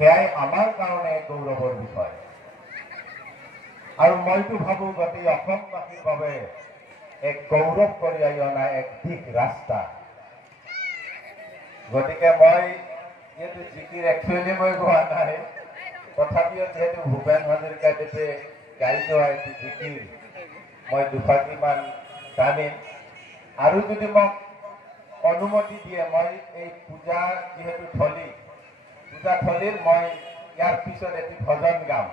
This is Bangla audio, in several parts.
সেয়াই আমাৰ কাৰণে গৌৰৱৰ বিষয়। আৰু মইতো ভাবো গোটেই অসমবাসীৰ বাবে এক গৌৰৱ কঢ়িয়াই অনা এক দিশ ৰাস্তা। গতিকে মই যিহেতু জিকিৰ একচুৱেলি মই গোৱা নাই, তথাপিও যিহেতু ভূপেন হাজৰিকাদেৱে গাই যোৱা এটি জিকিৰ মই দুফাঁকিমান জানিম। আৰু যদি মোক অনুমতি দিয়ে মই এই পূজা যিহেতু থলী, পূজা থলীৰ মই ইয়াৰ পিছত এটি ভজন গাম।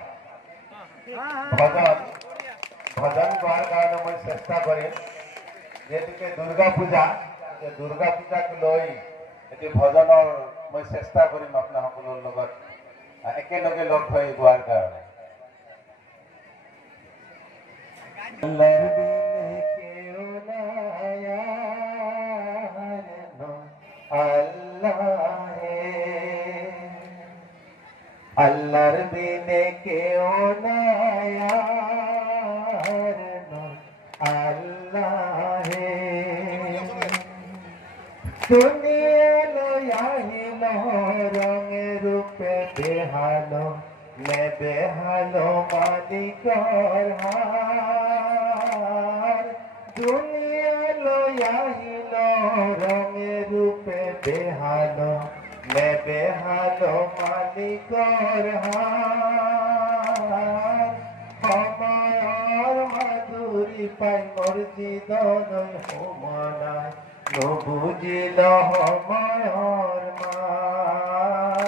ভজন গোৱাৰ কাৰণে মই চেষ্টা কৰিম। যিহেতুকে দুৰ্গা পূজাক লৈ এটি ভজনৰ মই চেষ্টা কৰিম আপোনাসকলৰ লগত একেলগে লগ হৈ গোৱাৰ কাৰণে। আল্লাহর বিনে কেউ নাই আর আল্লাহ হে। দুনিয়া লয়াহিল রঙে রূপে বেহালো, মে বেহালো মালিকর হার। দুনিয়া লয়াহিল রঙে রূপে বেহালো, মে বেহালো মালিকর হার। সময়র মাধুরী পাই মর্জিদ হোমানায়, নবুঝিল সময়র মার।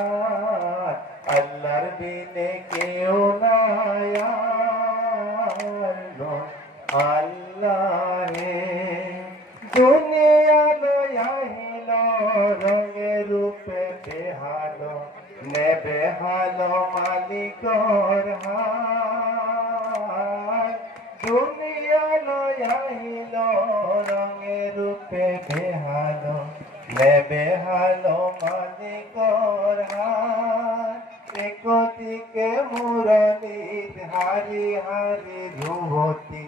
আল্লাহর বিনে কেউ নাই আল্লাহ হে। দুনিয়া লয়াহিল রঙে রূপে বেহালো, নে বেহালো মালিকর হার। দুনিয়া লয়াহিল রঙে রূপে বেহালো, নে বেহালো মালিকর হার। একদিকে মুরলীর হারি হারি রুহতি,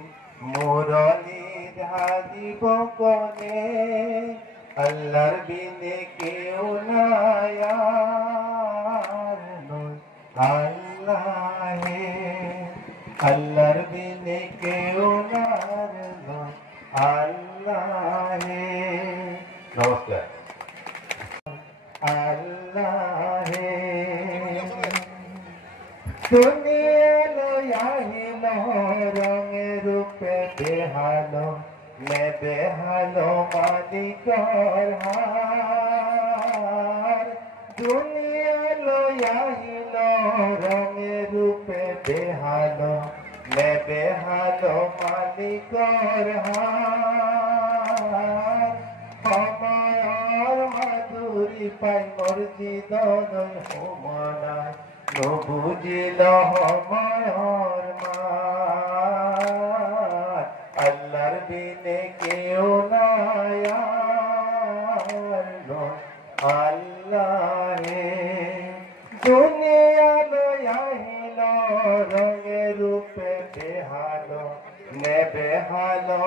মুরলীর হারিব কোনে। আল্লাহর বিনে কেউ নাই আল্লাহ হে। আল্লাহর বিনে কেউ নাই আল্লাহ হে। নমস্কার। আল্লাহ হে। দুনিয়া লয়াহিল রঙে রূপে বেহালো, মে বেহালো মালিকর হার। দুনিয়া লয়াহিল রঙে রূপে বেহালো, মে বেহালো মালিকর হার। সময়র মাধুরী পাই মর্জিদ হোমানায়, নবুঝিল সময়র মার। আল্লাহর বিনে কেউ নাই আল্লাহ হে। দুনিয়া লয়াহিল রঙে রূপে বেহালো, নে বেহালো